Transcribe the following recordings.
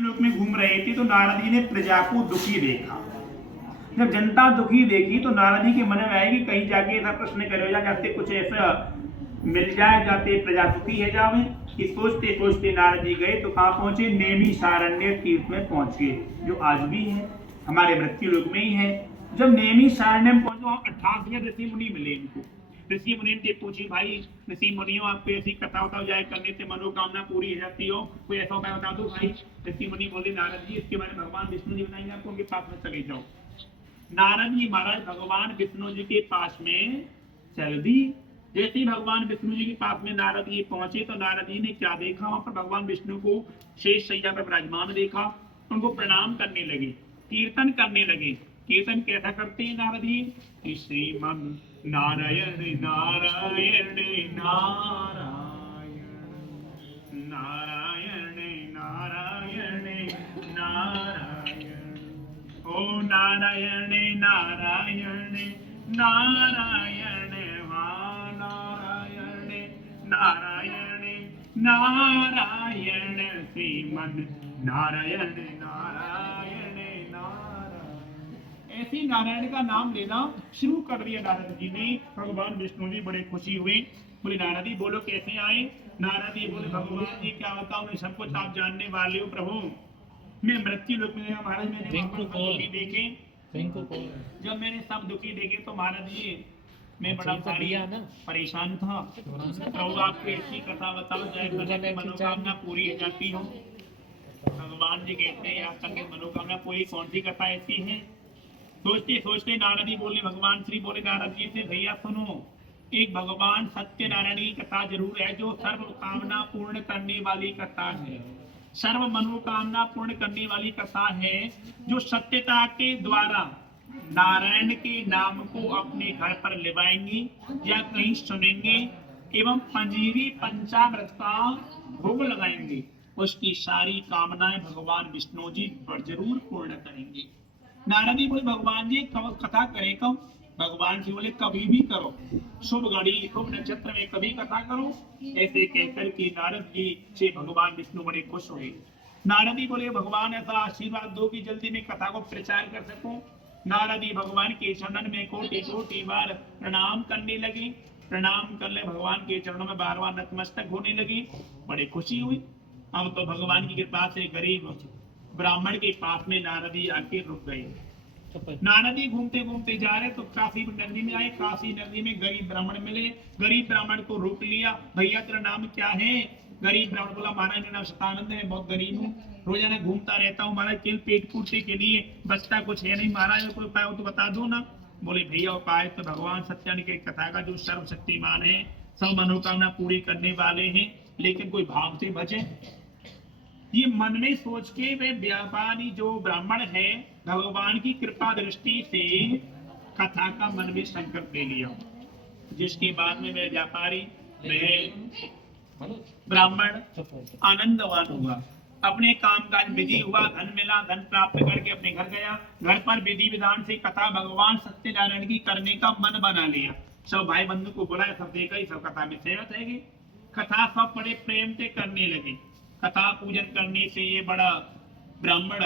लोक में घूम रहे थे तो नारद जी ने प्रजा को दुखी देखा। जब जनता दुखी देखी तो नारद जी के मन में आए कि कहीं जाके ऐसा प्रश्न करो जाते कुछ ऐसा मिल जाए जाते प्रजा सुखी है जावे। कि सोचते सोचते नारद जी गए तो कहाँ पहुंचे, नैमिषारण्य तीर्थ में पहुंच गए, जो आज भी है हमारे मृत्यु लोक में ही है। जब नैमिषारण्य में पहुंचे वहां 88 ऋषि मुनि मिले इनको। ऋषि मुनि ने पूछी, भाई ऋषि मुनियों आपको ऐसी कथा बताओ जाए करने से मनोकामना पूरी हो जाती हो, कोई ऐसा उपाय बता दो भाई। ऋषि मुनि बोले, नारद जी इसके बारे में भगवान विष्णु जी बताएंगे आपको, उनके पास में चले जाओ। नारद जी महाराज भगवान विष्णु जी के पास में चल दी। जैसे ही भगवान विष्णु जी के पास में नारद जी पहुंचे तो नारद जी ने क्या देखा, वहां पर भगवान विष्णु को शेष शैया पर विराजमान देखा। उनको प्रणाम करने लगे, कीर्तन करने लगे। कीर्तन कैसा करते हैं नारद जी, श्रीमन नारायण नारायण नारायण नारायण नारायण नारायण, ओ नारायण नारायण नारायण नारायण नारायण नारायण, श्रीमन नारायण नारायण नारायण। ऐसे नारायण का नाम लेना शुरू कर दिया नारद जी ने। भगवान विष्णु जी बड़े खुशी हुए, बोले नारद जी बोलो कैसे आए। नारद जी बोले, भगवान जी क्या बताऊं, मैं सब कुछ आप जानने वाले हो प्रभु। मैं मृत्यु लोक में महाराज मैंने दुखी देखे, जब मैंने सब दुखी देखे तो महाराज जी मैं बड़ा भारी परेशान था। प्रभु आप कैसी कथा बताओ जाए मनोकामना पूरी हो जाती हो। भगवान जी कहते हैं आप संगे मनोकामना पूरी कौन सी कथा ऐसी है। सोचते सोचते नारद जी बोले, भगवान श्री बोले नारद जी से, भैया सुनो, एक भगवान सत्यनारायण की कथा जरूर है जो सर्व कामना पूर्ण करने वाली कथा है। सर्व मनोकामना पूर्ण करने वाली कथा है, जो सत्यता के द्वारा नारायण के नाम को अपने घर पर लिवाएंगे या कहीं सुनेंगे एवं पंजीरी पंचामृत का भोग लगाएंगे, उसकी सारी कामनाएं भगवान विष्णु जी पर जरूर पूर्ण करेंगे। नारद जी बोले, भगवान जी कथा करें कब। भगवान जी बोले, कभी भी करो, शुभ घड़ी शुभ नक्षत्र में कभी कथा करो। ऐसे कहकर के नारद जी से भगवान विष्णु बड़े खुश हुए। नारद जी बोले, भगवान ऐसा आशीर्वाद दो कि जल्दी में कथा को प्रचार कर सकूं। नारद जी भगवान के चरणन में कोटि कोटि बार प्रणाम करने लगे। प्रणाम कर ले भगवान के चरणों में बार बार नतमस्तक होने लगे। बड़े खुशी हुई। अब तो भगवान की कृपा से गरीब ब्राह्मण के पास में नारद जी आके रुक गए। नारद जी घूमते घूमते जा रहे तो काशी नगरी में आए। काशी नगरी में गरीब ब्राह्मण मिले। गरीब ब्राह्मण को रोक लिया, भैया तेरा नाम क्या है। गरीब ब्राह्मण बोला, महाराज मेरा नाम सतानंद है, बहुत गरीब हूँ, रोजाना घूमता रहता हूँ महाराज, केवल पेट पूर्ति के लिए, बचता कुछ है नहीं महाराज, कोई उपाय हो तो बता दो ना। बोले भैया उपाय तो भगवान सत्यानंद की कथा का, जो सर्वशक्तिमान है, सब मनोकामना पूरी करने वाले हैं, लेकिन कोई भाव से बचे। ये मन में सोच के वे व्यापारी जो ब्राह्मण है भगवान की कृपा दृष्टि से कथा का मन में संकल्प ले लिया, जिसके बाद में वह व्यापारी वह ब्राह्मण आनंदवान हुआ, अपने काम काज बिजी हुआ, धन मिला, धन प्राप्त करके अपने घर गया। घर पर विधि विधान से कथा भगवान सत्यनारायण की करने का मन बना लिया। सब भाई बंधु को बुलाया, सब देखा, सब कथा में सहमत है। कथा सब बड़े प्रेम से करने लगे। कथा पूजन करने से ये बड़ा ब्राह्मण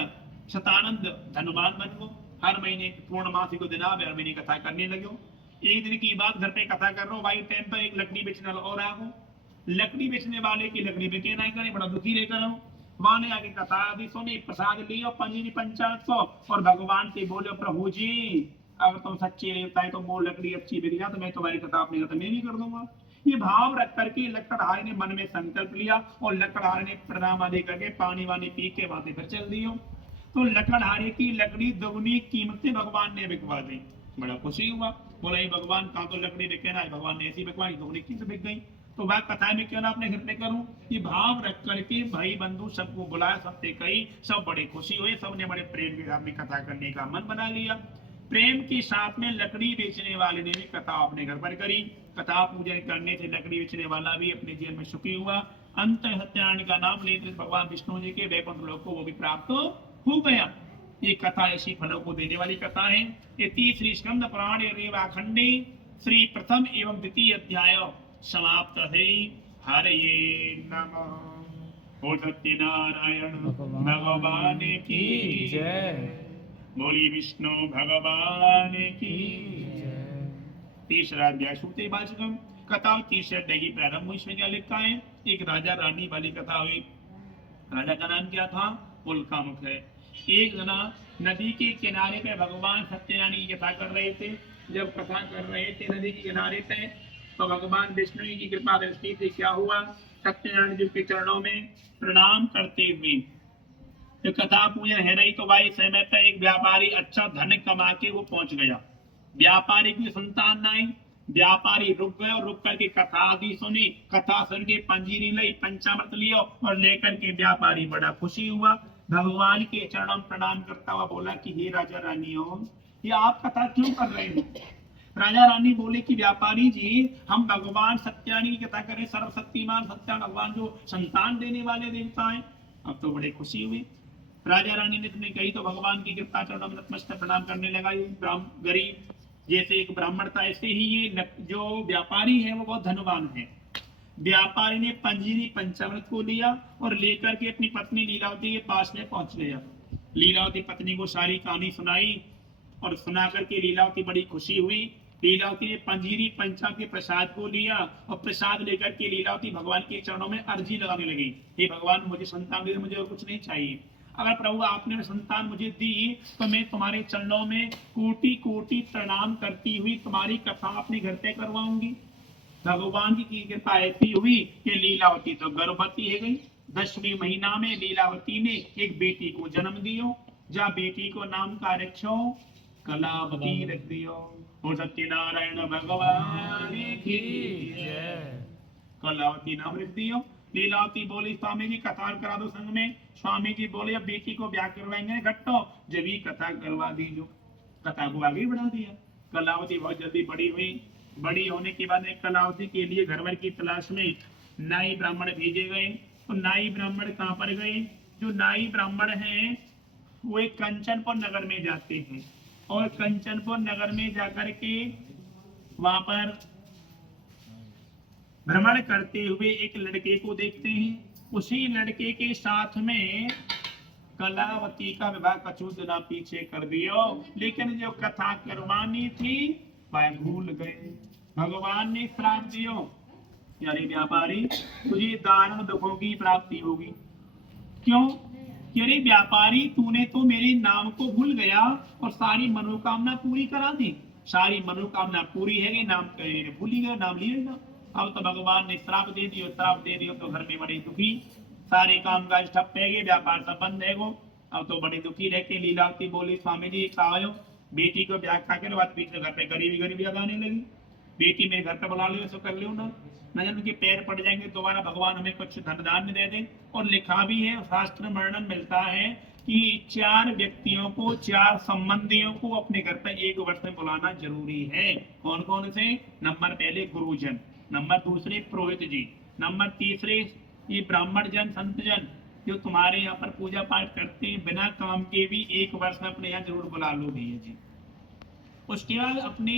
शतानंद धनवान बन गो। हर महीने पूर्णमासी को दिन आवे, हर महीने कथा करने लगे। एक दिन की बात, घर पे कथा कर रहा हूँ, भाई टाइम पर एक लकड़ी बेचने वाला और आ गो। लकड़ी बेचने वाले की लकड़ी बेचे नहीं करे, बड़ा दुखी लेकर हूँ। वहां ने आगे कथा भी सुनी, प्रसाद लिया पंजीरी पंचायत को, और भगवान से बोले, प्रभु जी अगर तुम सच्चे देवता है तो वो लकड़ी अच्छी बिक जाए तो मैं तुम्हारी कथा अपनी कथा में भी कर दूंगा। ये भाव रख करके लकड़हारे ने मन में संकल्प लिया, और लकड़हारे ने प्रणाम आदि करके पानी वानी पी के बातें फिर चल दी। तो लकड़हारे की लकड़ी दुगनी कीमत से भगवान ने बिकवा दी। बड़ा खुशी हुआ, बोला ये भगवान कहाँ तो लकड़ी बिके ना, भगवान ने ऐसी बिकवाई, दुगनी कीमत बिक गई। तो वह कथा में क्यों ना अपने घर पे करूं। ये भाव रख करके भाई बंधु सबको बुलाया, सबसे कही, सब बड़े खुशी हुए, सबने बड़े प्रेम के साथ में कथा करने का मन बना लिया। प्रेम के साथ में लकड़ी बेचने वाले ने भी कथा अपने घर पर करी। कथा पूजन करने से लकड़ी बेचने वाला भी अपने जीवन में सुखी हुआ। अंत सत्यानारायण का नाम लेते भगवान विष्णु जी के वैकुंठ लोक को वो भी प्राप्त हो गया। ये कथा ऐसी फलों को देने वाली कथा है। ये तीसरी स्कंद पुराण रेवाखंडे श्री प्रथम एवं द्वितीय अध्याय समाप्त है। हरे नमः। हो सत्यनारायण भगवान की जय। बोली विष्णु भगवान की जय। तीसरा अध्याय सूते वाचकम कथा तीसरे अध्याय की प्रारंभ हुई। इसमें क्या लिखा है? एक राजा रानी वाली कथा हुई। राजा का नाम क्या था? उल्कामुख है। एक जना नदी के किनारे पे भगवान सत्यनारायण की कथा कर रहे थे। जब कथा कर रहे थे नदी के किनारे पे, तो भगवान विष्णु की कृपा दृष्टि से क्या हुआ? सत्यनारायण जी के चरणों में प्रणाम करते हुए तो कथा पूजन है रही, तो भाई समय पर एक व्यापारी अच्छा धन कमा के वो पहुंच गया। व्यापारी की संतान न आई। व्यापारी रुक गए और रुक करके कथा आदि सुनी। कथा सुन के पंजीरी ली, पंचामृत लियो और लेकर के व्यापारी बड़ा खुशी हुआ। भगवान के चरणों में प्रणाम करता हुआ बोला कि हे राजा रानियों, ये आप कथा क्यों कर रहे हो? राजा रानी बोले कि व्यापारी जी, हम भगवान सत्यानी की कथा करें। सर्वशक्तिमान सत्या भगवान जो संतान देने वाले देवता है। अब तो बड़े खुशी हुई। राजा रानी ने तुम्हें कही तो भगवान की कृपा चरणों में नतमस्तक प्रणाम करने लगा। ये गरीब जैसे एक ब्राह्मण था, ऐसे ही ये जो व्यापारी है वो बहुत धनवान है। व्यापारी ने पंजीरी पंचामृत को लिया और लेकर के अपनी पत्नी लीलावती के पास में पहुंच गया। लीलावती पत्नी को सारी कहानी सुनाई और सुना करके लीलावती बड़ी खुशी हुई। लीलावती ने पंजीरी पंचामृत के प्रसाद को लिया और प्रसाद लेकर के लीलावती भगवान के चरणों में अर्जी लगाने लगी। हे भगवान, मुझे संतान दे, मुझे और कुछ नहीं चाहिए। अगर प्रभु आपने संतान मुझे दी तो मैं तुम्हारे चरणों में कोटि कोटि प्रणाम करती हुई तुम्हारी कथा अपने घर पे करवाऊंगी। भगवान की कृपा ऐसी हुई कि लीलावती तो गर्भवती है गई। 10वें महीना में लीलावती ने एक बेटी को जन्म दियो। जा बेटी को नाम का रखो कलावती रख दियो। हो सत्यनारायण भगवान की जय। कलावती नाम रख दियो। लीलावती बोली स्वामी जी कथा करा दो संग में। स्वामी जी बोले अब बेटी को ब्याह करवाएंगे घट्टो, जब ही कथा करवा दीजो। कथा को आगे बढ़ा दिया। कलावती बहुत जल्दी बड़ी हुई। बड़ी होने के बाद एक कलावती के लिए घरवर की तलाश में नाई ब्राह्मण भेजे गए। तो नाई ब्राह्मण कहाँ पर गए? जो नाई ब्राह्मण हैं वो एक कंचनपुर नगर में जाते हैं और कंचनपुर नगर में जाकर के वहां पर भ्रमण करते हुए एक लड़के को देखते हैं। उसी लड़के के साथ में कलावती का विवाह कछु दिना पीछे कर दियो, लेकिन जो कथा करवानी थी वह भूल गए। भगवान ने श्राप दियो, यानी व्यापारी तुझे दारुण दुखों की प्राप्ति होगी। क्यों? अरे व्यापारी, तूने तो मेरे नाम को भूल गया और सारी मनोकामना पूरी करा दी। सारी मनोकामना पूरी है, नाम भूल ही गया, नाम लिए ना। अब तो भगवान ने श्राप दे दियो। श्राप दे दियो तो घर में बड़े दुखी, सारे काम काज ठप है गए, व्यापार सब बंद है गो। अब तो बड़ी दुखी रह के लीलावती बोली स्वामी जी कहा बेटी को ब्याह खा के बाद पीछे घर पे गरीबी गरीबी याद आने लगी। बेटी मेरे घर पे बुला लो, ऐसा कर लो ना, न जाने उनके पैर पड़ जाएंगे, दोबारा भगवान हमें कुछ धन दान में दे दें। और लिखा भी है, शास्त्र में वर्णन मिलता है कि 4 व्यक्तियों को, 4 संबंधियों को अपने घर पर 1 वर्ष में बुलाना जरूरी है। कौन कौन से? नंबर पहले गुरुजन, नंबर दूसरे पुरोहित जी, नंबर तीसरे ये ब्राह्मण जन संत जन जो तुम्हारे यहाँ पर पूजा पाठ करते हैं, बिना काम के भी 1 वर्ष में अपने यहाँ जरूर बुला लो भैया जी। उसके बाद अपने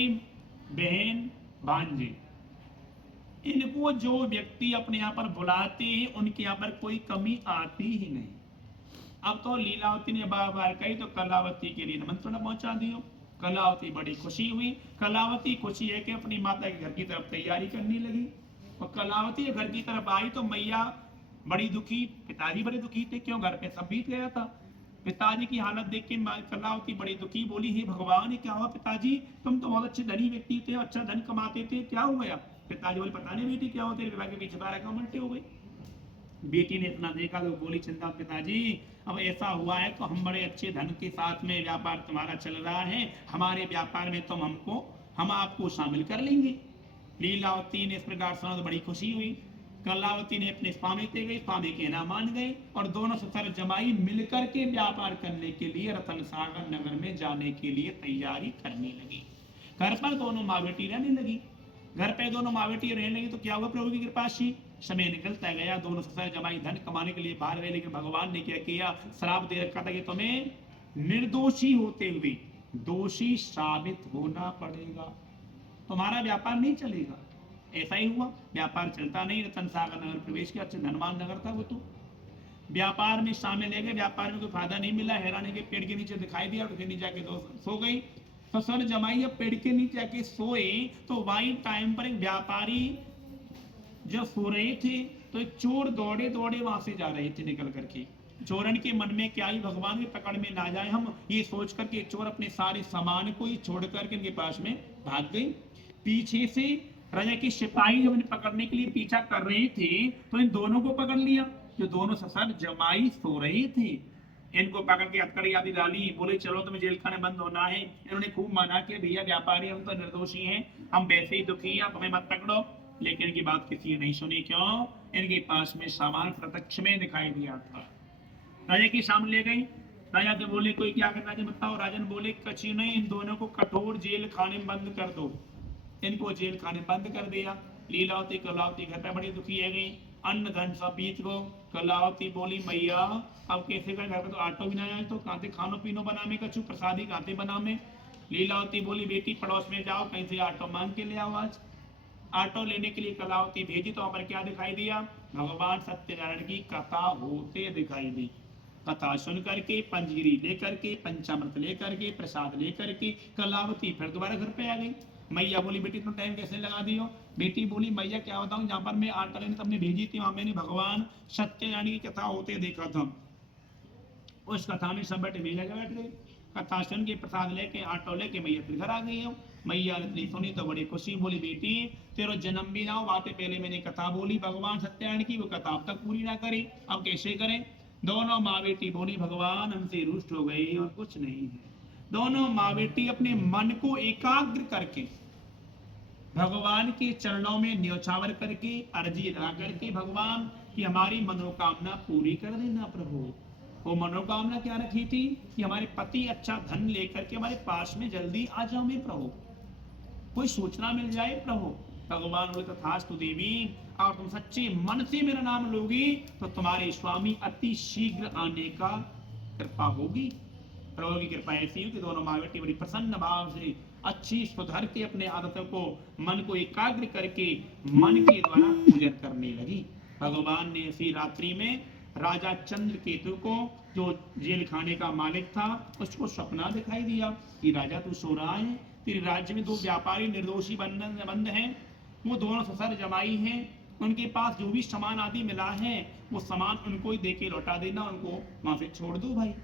बहन भांजे, इनको जो व्यक्ति अपने यहाँ पर बुलाते हैं उनके यहाँ पर कोई कमी आती ही नहीं। अब तो लीलावती ने बार बार कही तो कलावती के लिए निमंत्रण पहुंचा दियो। कलावती बड़ी खुशी हुई। कलावती खुशी है कि अपनी माता के घर की तरफ तैयारी करने लगी। और कलावती घर की तरफ आई तो मैया बड़ी दुखी, पिताजी बड़े दुखी थे। क्यों? घर पे सब बीत गया था। पिताजी की हालत देख के कलावती बड़ी दुखी, बोली हे भगवान क्या हुआ पिताजी, तुम तो बहुत अच्छे धनी व्यक्ति थे, अच्छा धन कमाते थे, क्या हो गया? पिताजी बोले पता नहीं बेटी क्या हो, तेरे विवाह के पीछे 12 क्यों उल्टे हो गई? बेटी ने इतना देखा तो बोली चिंता पिताजी अब ऐसा हुआ है तो हम बड़े अच्छे धन के साथ में व्यापार तुम्हारा चल रहा है, हमारे व्यापार में हम आपको शामिल कर लेंगे। लीलावती ने इस प्रकार सुना तो बड़ी खुशी हुई। कलावती ने अपने स्वामी से गई, स्वामी के ना मान गए और दोनों ससुर जमाई मिलकर के व्यापार करने के लिए रतन सागर नगर में जाने के लिए तैयारी करने लगी। घर पर दोनों माँ बेटी रहने लगी। घर पे दोनों माँ बेटी रहने लगी तो क्या हुआ? प्रभु की कृपा से समय निकलता गया, दोनों ससुर जमाई धन कमाने के लिए बाहर गए। लेकिन भगवान ने क्या किया? श्राप दे रखा था कि तुम्हें निर्दोषी होते हुए दोषी साबित होना पड़ेगा, तुम्हारा व्यापार नहीं चलेगा। ऐसा ही हुआ, व्यापार चलता नहीं। रतन सागर नगर प्रवेश किया, अच्छा धनवान नगर था वो तो। व्यापार में शामिल है गए, व्यापार में कोई फायदा नहीं मिला, हैरानी के पेड़ के नीचे दिखाई दिया, और फिर नीचे जाके सो गई। ससुर जमाई अब पेड़ के नीचे जाके सोए तो वाई टाइम पर एक व्यापारी जब सो रहे थे तो एक चोर दौड़े दौड़े वहां से जा रहे थे निकल करके। चोरन के मन में क्या ही भगवान की पकड़ में ना जाए हम, ये सोच करके चोर अपने सारे सामान को ही छोड़ करके इनके पास में भाग गई। पीछे से राजा के सिपाही जब इन्हें पकड़ने के लिए पीछा कर रहे थे तो इन दोनों को पकड़ लिया, जो दोनों ससुर जमाई सो रहे थे। इनको पकड़ के हथकड़ी आदि डाली, बोले चलो तुम्हें जेल खाने बंद होना है। इन्होंने खूब माना कि भैया व्यापारी हम तो निर्दोषी हैं, हम वैसे ही दुखी हैं, आप हमें मत पकड़ो। लेकिन इनकी बात किसी ने नहीं सुनी। क्यों? इनके पास में सामान प्रत्यक्ष में दिखाई दिया था। राजा के सामने ले गई। राजा से बोले कोई क्या करना है बताओ। राजन बोले कुछ नहीं, इन दोनों को कठोर जेल खाने में बंद कर दो। इनको जेल खाने बंद कर दिया। लीलावती कलावती घर पे बड़ी दुखी है गई, अन्न धन सब बीत गो। कलावती बोली मैया अब कैसे कर, घर पे तो आटो भी ना आए तो कांते खानो पीनो बना में कछु प्रसादी कांते बना में। लीलावती बोली बेटी पड़ोस में जाओ कहीं से आटो मांग के ले आओ। आज आटो लेने के लिए कलावती भेजी तो हमारे क्या दिखाई दिया? भगवान सत्यनारायण की कथा होते दिखाई दी। कथा सुन करके पंजीरी लेकर के पंचामृत लेकर के प्रसाद लेकर के कलावती फिर दोबारा घर पे आ गई। मैया बोली बेटी तुम टाइम कैसे लगा दियो? बेटी बोली मैया क्या बताऊं, जहां पर मैं आटा लेने तुमने भेजी थी वहां मैंने भगवान सत्यनारायण की कथा होते देखा था। उस कथा में सब बैठे मेला बैठ गए। कथा सुन के प्रसाद लेके आटो लेके मैया फिर घर आ गई हो। मैया ने सुनी तो बड़ी खुशी, बोली बेटी तेरा जन्म भी ना हो बातें पहले मैंने कथा बोली भगवान सत्यनारायण की, वो कथा अब तक पूरी ना करी, अब कैसे करें? दोनों माँ बेटी बोली भगवान हमसे रुष्ट हो गए और कुछ नहीं है। दोनों माँ बेटी अपने मन को एकाग्र करके भगवान के चरणों में न्योछावर करके अर्जी लगा करके भगवान की हमारी मनोकामना पूरी कर देना प्रभु। वो मनोकामना क्या रखी थी कि हमारे पति अच्छा धन लेकर के हमारे पास में जल्दी आ जाओ मैं प्रभु, कोई सूचना मिल जाए प्रभु। भगवान बोले तथास्तु देवी, और तुम सच्चे मन से मेरा नाम लोगी तो तुम्हारे स्वामी अति शीघ्र आने का कृपा होगी। प्रभु की कृपा ऐसी हो कि दोनों माँ बेटी बड़ी प्रसन्न भाव से अच्छी सुधर के अपने आदतों को मन को एकाग्र करके मन के द्वारा पूजन करने लगी। भगवान ने इसी रात्रि में राजा चंद्रकेतु को जो जेल खाने का मालिक था उसको सपना दिखाई दिया कि राजा तू सो रहा है, तेरे राज्य में दो व्यापारी निर्दोषी बंद हैं, वो दोनों ससुर जमाई हैं, उनके पास जो भी सामान आदि मिला है वो सामान उनको ही देके लौटा देना, उनको वहां से छोड़ दो भाई।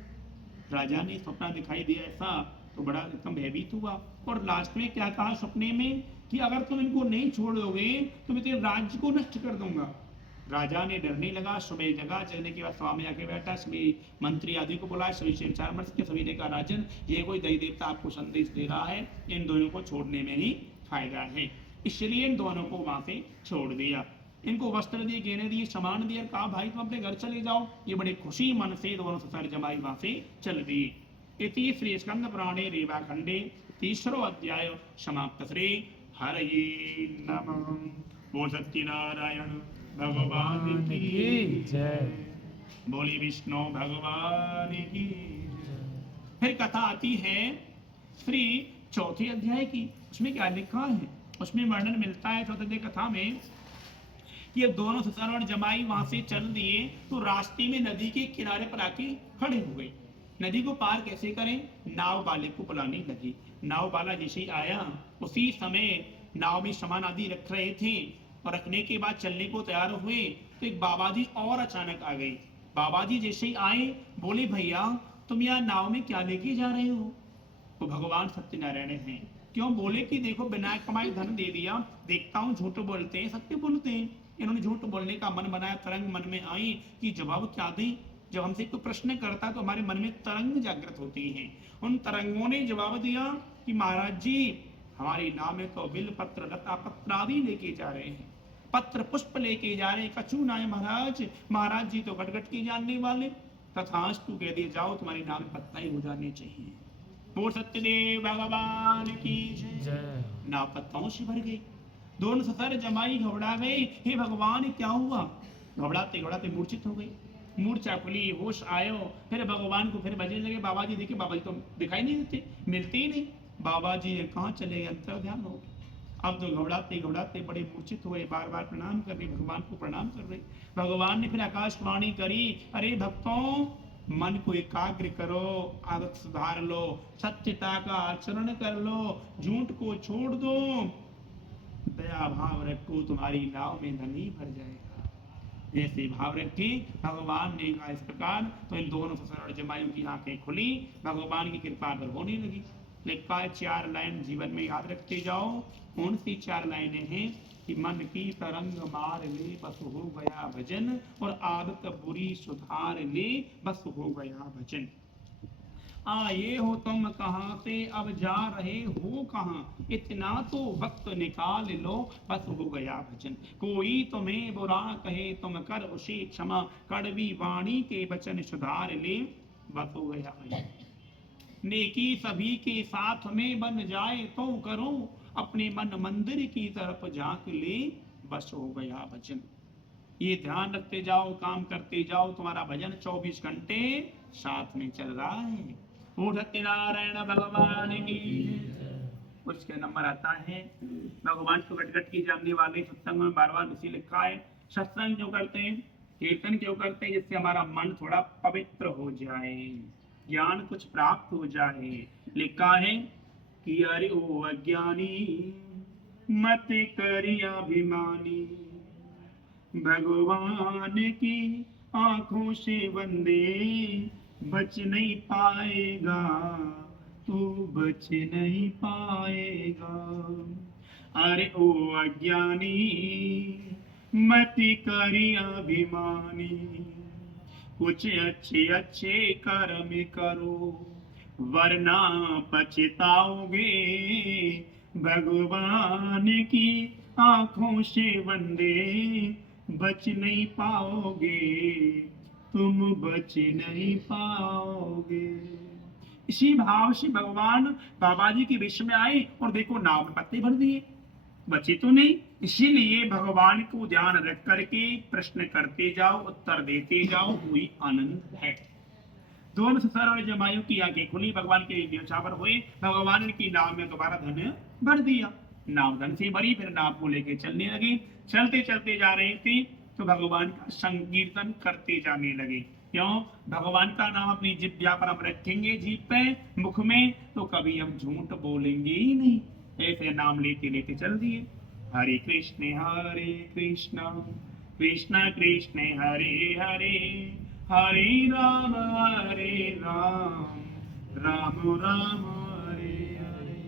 राजा ने सपना दिखाई दिया ऐसा तो बड़ा एकदम भयभीत हुआ और लास्ट में क्या कहा सपने में कि अगर तुम इनको नहीं छोड़ोगे तो मैं तेरे राज्य को नष्ट कर दूंगा। राजा ने डरने लगा। सुबह जगह जगने के बाद स्वामी आके बैठा, सभी मंत्री आदि को बुलाया, सभी से विचार विमर्श किया। सभी ने कहा राजन ये कोई दई देवता आपको संदेश दे रहा है, इन दोनों को छोड़ने में ही फायदा है, इसलिए इन दोनों को वहां से छोड़ दिया। इनको वस्त्र दिए, गहने दिए, सामान दिए, कहा भाई तुम अपने घर चले जाओ। ये बड़े खुशी मन से दोनों ससुर जमाई वहां से चल दिए। इति श्री स्कंद पुराणे रेवाखंडे तीसरो अध्याय समाप्त। श्री हरये नमः। बोल सत्यनारायण भगवान की जय। बोली विष्णु भगवान की। फिर कथा आती है श्री चौथे अध्याय की। उसमें क्या लिखा है? उसमें वर्णन मिलता है चौथे अध्याय कथा में कि अब दोनों ससुर और जमाई वहां से चल दिए तो रास्ते में नदी के किनारे पर आके खड़े हो गए। नदी को पार कैसे करें? नाव वाले को बुलाने लगी। नाव वाला जैसे ही आया उसी समय नाव में सामान आदि रख रहे थे और रखने के बाद चलने को तैयार हुए तो एक बाबा जी और अचानक आ गए। बाबा जी जैसे ही आए बोले भैया तुम यहाँ नाव में क्या लेके जा रहे हो? तो भगवान सत्यनारायण हैं। क्यों? बोले कि देखो बिना कमाए धन दे दिया, देखता हूँ झूठ बोलते हैं सत्य बोलते हैं। इन्होंने झूठ बोलने का मन बनाया, तरंग मन में आई कि जवाब क्या दें। जब हमसे कोई प्रश्न करता है तो हमारे मन में तरंग जागृत होती हैं। उन तरंगों ने जवाब दिया कि महाराज जी हमारे नाम में तो बिल पत्र लता पत्र आदि लेके जा रहे हैं, पत्र पुष्प लेके जा रहे हैं, कछु ना है महाराज। महाराज जी तो गटगट के जानने वाले, तथास्तु कह दिए जाओ तुम्हारे नाम पत्ता ही हो जाने चाहिए। बोल सत्यदेव भगवान की जय। नाव पत्ताओं से भर गई। दोनों ससुर जमाई घबरा गए, हे भगवान क्या हुआ? घबराते घबराते मूर्छित हो गई। मूर्छा खुली, होश आयो, फिर भगवान को फिर बजने लगे। बाबा जी देखे, बाबा जी तो दिखाई नहीं देते, मिलते ही नहीं। बाबा जी कहाँ चले गए? अंतर ध्यान हो। अब तो घबराते घबराते बड़े मूर्छित हुए, बार बार प्रणाम कर रहे, भगवान को प्रणाम कर रहे। भगवान ने फिर आकाशवाणी करी, अरे भक्तों, मन को एकाग्र करो, आदत सुधार लो, सत्यता का आचरण कर लो, झूठ को छोड़ दो, दया भाव रखो, तुम्हारी नाव में धनी भर जाएगा। ऐसे भाव रखे भगवान ने कहा। इस प्रकार तो इन दोनों ससुर और जमाई की आंखें खुली, भगवान की कृपा पर होने लगी। लिखा है 4 लाइन जीवन में याद रखते जाओ। कौन सी 4 लाइनें हैं कि मन की तरंग मार ले बस हो गया भजन, और आदत बुरी सुधार ले बस हो गया भजन। आए हो तुम कहाँ से, अब जा रहे हो कहाँ, इतना तो वक्त निकाल लो बस हो गया भजन। कोई तुम्हें बुरा कहे तुम कर उसे क्षमा, कड़वी वाणी के वचन सुधार ले बस हो गया भजन। नेकी सभी के साथ में बन जाए तो करो, अपने मन मंदिर की तरफ झांक ले बस हो गया भजन। ये ध्यान रखते जाओ, काम करते जाओ, तुम्हारा भजन 24 घंटे साथ में चल रहा है। ओ सत्यनारायण भगवान की। उसके नंबर आता है, भगवान को गटगट की जानने वाले सत्संग में बार बार इसी लिखा है, सत्संग क्यों करते हैं, कीर्तन क्यों करते हैं, जिससे हमारा मन थोड़ा पवित्र हो जाए, ज्ञान कुछ प्राप्त हो जाए। लिखा है कि अरे ओ अज्ञानी मत करी अभिमानी, भगवान की आंखों से बंदे बच नहीं पाएगा, तू बच नहीं पाएगा। अरे ओ अज्ञानी मत करी अभिमानी, कुछ अच्छे अच्छे कर्म करो वरना पछताओगे, भगवान की आंखों से बंदे बच नहीं पाओगे, तुम बच नहीं पाओगे। इसी भाव से भगवान बाबा जी के विश्व में आए और देखो नाव में पत्ते भर दिए, बचे तो नहीं। इसीलिए भगवान को ध्यान रख करके प्रश्न करते जाओ, उत्तर देते जाओ, वही आनंद है। दोनों ससुर और जमाइयों की आंखें खुली, भगवान के न्योछावर हुए, भगवान की नाव में दोबारा धन भर दिया। नाव धन से भरी, फिर नाव को लेके चलने लगे। चलते चलते जा रहे थे तो भगवान का संकीर्तन करते जाने लगे। क्यों? भगवान का नाम अपनी जिह्वा पर हम रखेंगे, जीभ पे, मुख में, तो कभी हम झूठ बोलेंगे ही नहीं। ऐसे नाम लेते लेते चल दिए। हरे कृष्ण कृष्ण कृष्ण हरे हरे, हरे राम राम राम हरे हरे,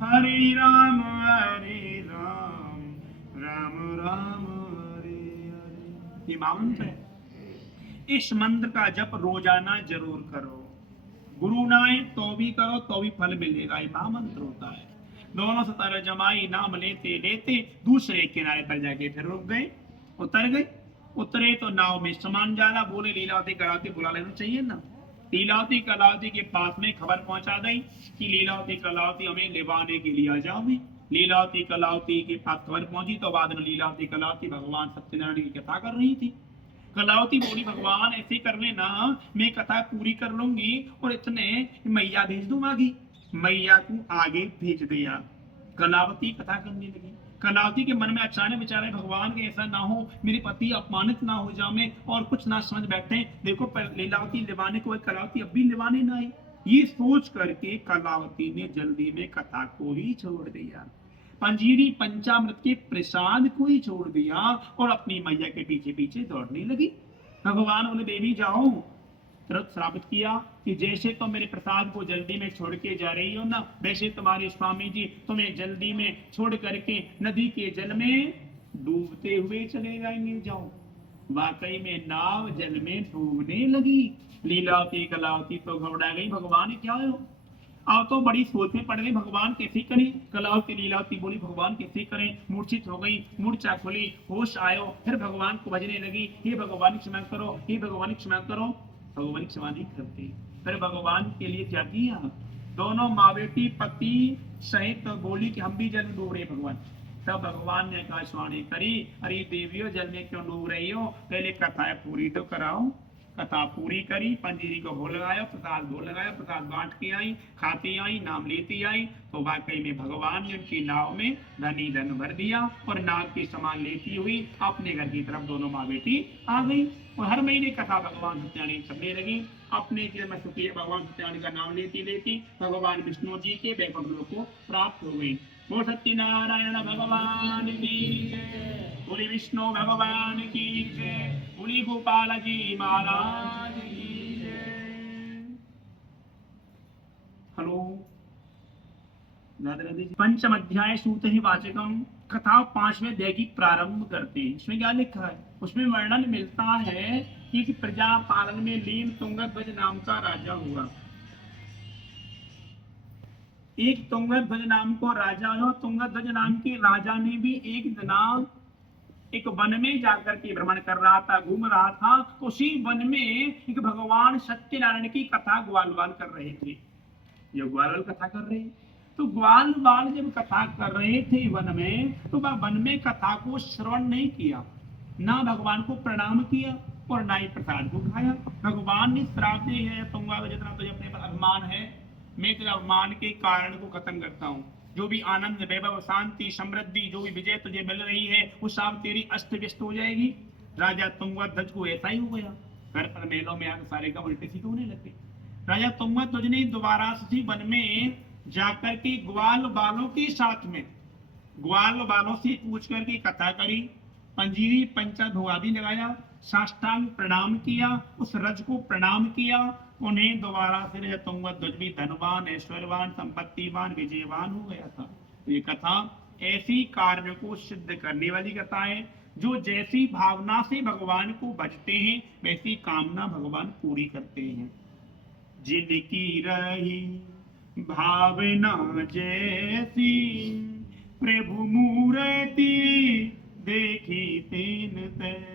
हरे राम राम राम हरे हरे। ये मंत्र है। इस मंत्र का जप रोजाना जरूर करो। गुरु ना आए तो भी करो, तो भी फल मिलेगा। ये महामंत्र होता है। दोनों ससुर जमाई नाम लेते लेते दूसरे किनारे पर जाके फिर रुक गए, उतर गए। उतरे तो नाव में समान जाला, बोले लीलावती कलावती बुला लेना चाहिए ना। लीलावती कलावती के पास में खबर पहुंचा गई कि लीलावती कलावती हमें लेवाने के लिए आ जाओ। में लीलावती कलावती के पास खबर पहुंची तो बाद में लीलावती कलावती भगवान सत्यनारायण की कथा कर रही थी। कलावती बोली, भगवान ऐसे कर लेना, मैं कथा पूरी कर लूंगी और इतने मैया भेज दूंगी। मैया को आगे भेज दिया। कलावती कथा करने लगी। कलावती के मन में अचानक विचार है, भगवान के ऐसा ना हो, मेरे पति अपमानित ना हो जाए और कुछ ना समझ बैठे। देखो लीलावती लिवाने को, कलावती अब भी लिवाने ना आई। ये सोच करके कलावती ने जल्दी में कथा को ही छोड़ दिया, पंजीरी पंचामृत के प्रसाद को ही छोड़ दिया और अपनी मैया के पीछे पीछे दौड़ने लगी। भगवान बोले, देवी जाओ। तुरंत श्रापित किया कि जैसे तुम मेरे प्रसाद को जल्दी में छोड़ के जा रही हो ना, वैसे तुम्हारे स्वामी जी तुम्हें जल्दी में छोड़ करके नदी के जल में डूबते हुए चले जाएंगे। जाओ। वाकई में नाव जल में डूबने लगी। लीलावती कलावती तो घबरा गई, भगवान क्या हो। अब तो बड़ी सोच में पड़ गई, भगवान कैसे करें। कलावती लीलावती बोली, भगवान कैसे करें। मूर्छित हो गई, मूर्छा खुली, होश आयो, फिर भगवान को भजने लगी, हे भगवान क्षमा करो, हे भगवान क्षमा करो। भगवान क्षमा नहीं करते। फिर भगवान के लिए क्या किया, दोनों माँ बेटी पति सहित तो बोली कि हम भी जल में डूब रहे भगवान। तब भगवान ने आकाशवाणी करी, अरे देवियों जल में क्यों डूब रही हो, पहले कथा पूरी तो कराओ। कथा पूरी करी, पंजीरी को भोग लगाया, प्रसाद बांट के आई, खाती आई, नाम लेती आई। तो वाकई में भगवान ने उनकी नाव में धनी धन भर दिया और नाव के समान लेती हुई अपने घर की तरफ दोनों माँ बेटी आ गई। और हर महीने कथा भगवान सत्यानी करने लगी। अपने जीवन में सुखी भगवान सत्यानी का नाम लेती लेती भगवान विष्णु जी के वैकुंठ लोक को प्राप्त हो गई। वो सत्यनारायण भगवान की जय, बोली विष्णु भगवान की जय, बोली गोपाल जी महाराज की जय। हेलो, राधे राधे। पंचम अध्याय सूत ही वाचकम, कथा 5वें अध्याय की प्रारंभ करते हैं। इसमें क्या लिखा है? उसमें वर्णन मिलता है कि प्रजा पालन में लीन तुंगध्वज नाम का राजा हुआ। एक तुंगध्वज नाम को राजा हो। तुंगध्वज नाम के राजा ने भी एक दिना एक वन में जाकर के भ्रमण कर रहा था, घूम रहा था। उसी वन में एक भगवान सत्यनारायण की कथा ग्वाल बाल कर रहे थे। ये ग्वाल बाल कथा कर रहे, तो ग्वाल बाल जब कथा कर रहे थे वन में, तो वह वन में कथा को श्रवण नहीं किया, ना भगवान को प्रणाम किया और ना ही प्रसाद को खाया। भगवान ने श्राप दिया है, तुंगा जितना तुझे अपने पर अभिमान है, मैं तेरे अभिमान के कारण को खत्म करता हूँ। जो भी आनंद, वैभव, शांति, समृद्धि, जो भी विजय तुझे मिल रही है, वो सब तेरी अस्त व्यस्त हो जाएगी। राजा तुंगध्वज को ऐसा ही हो गया। घर पर महलों में आकर सारे का उल्टे सीधे होने लगे। राजा तुंगध्वज ने दोबारा से वन में जाकर के ग्वाल बालों के साथ में ग्वाल बालों से पूछ करके कथा करी, पंजीरी पंचाभोग आदि लगाया, साष्टांग प्रणाम किया, उस रज को प्रणाम किया। उन्हें दोबारा से तुंगध्वज भी धनवान, ऐश्वर्यवान, संपत्तिवान, विजयवान हो गया था। तो ये कथा ऐसी कार्य को सिद्ध करने वाली कथा है। जो जैसी भावना से भगवान को भजते हैं, वैसी कामना भगवान पूरी करते हैं। जिनकी रही भावना जैसी, प्रभु मूर्ति देखी तीन तैसी।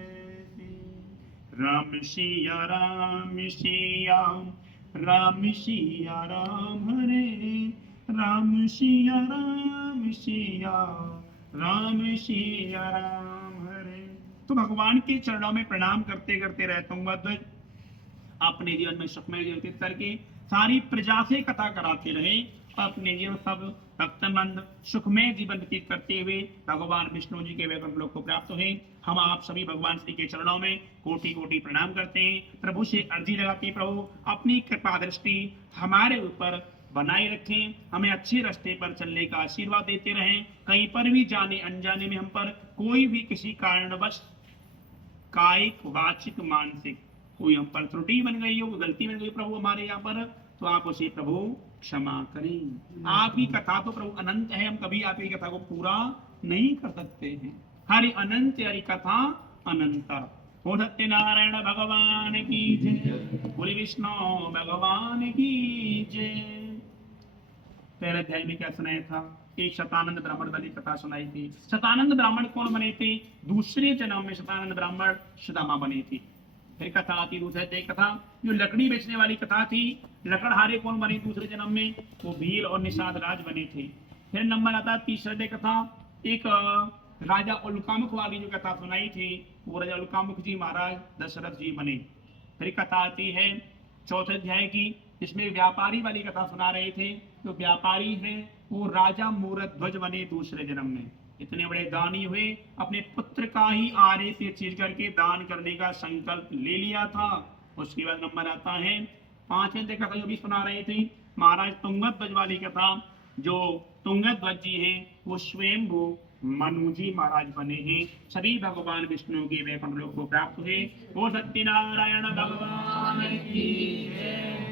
राम सिया राम सिया, राम सिया राम हरे, राम सिया राम सिया, राम सिया राम हरे। तो भगवान के चरणों में प्रणाम करते करते रहता हूँ। अपने जीवन में सुखमय जीवन व्यतीत करके सारी प्रजा से कथा कराते रहे, अपने जीवन सब भक्तमंद सुखमय जीवन व्यतीत करते हुए भगवान विष्णु जी के वैकुंठ लोक को प्राप्त हुए। हम आप सभी भगवान श्री के चरणों में कोटि कोटि प्रणाम करते हैं। प्रभु से अर्जी लगाते हैं, प्रभु अपनी कृपा दृष्टि हमारे ऊपर बनाए रखें, हमें अच्छे रास्ते पर चलने का आशीर्वाद देते रहें। कहीं पर भी जाने अनजाने में हम पर कोई भी किसी कारणवश कायिक, वाचिक, मानसिक कोई हम पर त्रुटि बन गई हो, गलती बन गई प्रभु हमारे यहाँ पर, तो आप उसे प्रभु क्षमा करें। आपकी कथा तो प्रभु अनंत है, हम कभी आपकी कथा को पूरा नहीं कर सकते हैं। हरि अनंत हरि कथा अनंतर। हो सत्यनारायण भगवान की जय, बोले विष्णु भगवान की जय। पहले अध्याय में क्या सुनाया था? एक शतानंद ब्राह्मण वाली कथा सुनाई थी। शतानंद ब्राह्मण कौन बने थे? दूसरे जन्म में शतानंद ब्राह्मण सुदामा बने थे। फिर कथा आती दूसरे कथा, जो लकड़ी बेचने वाली कथा थी। लकड़हारे कौन बने दूसरे जन्म में? वो भील और निषाद राज बने थे। फिर नंबर आता तीसरे कथा, एक राजा उल्कामुख वाली जो कथा सुनाई थी, वो राजा उल्कामुख जी महाराज दशरथ जी बने। फिर कथा आती है चौथे अध्याय की, जिसमें व्यापारी वाली कथा सुना रहे थे। जो व्यापारी हैं वो राजा मूरध्वज बने दूसरे जन्म में। इतने बड़े दानी हुए, अपने पुत्र का ही आरे से चीर करके दान करने का संकल्प ले लिया था। उसके बाद नंबर आता है पांचवें कथा जो भी सुना रहे थे, महाराज तुंगध्वज वाली कथा। जो तुंगध्वज जी हैं वो स्वयंभू मनु जी महाराज बने हैं। सभी भगवान विष्णु के वैकुंठ लोक को प्राप्त हुए। वो सत्यनारायण भगवान की जय।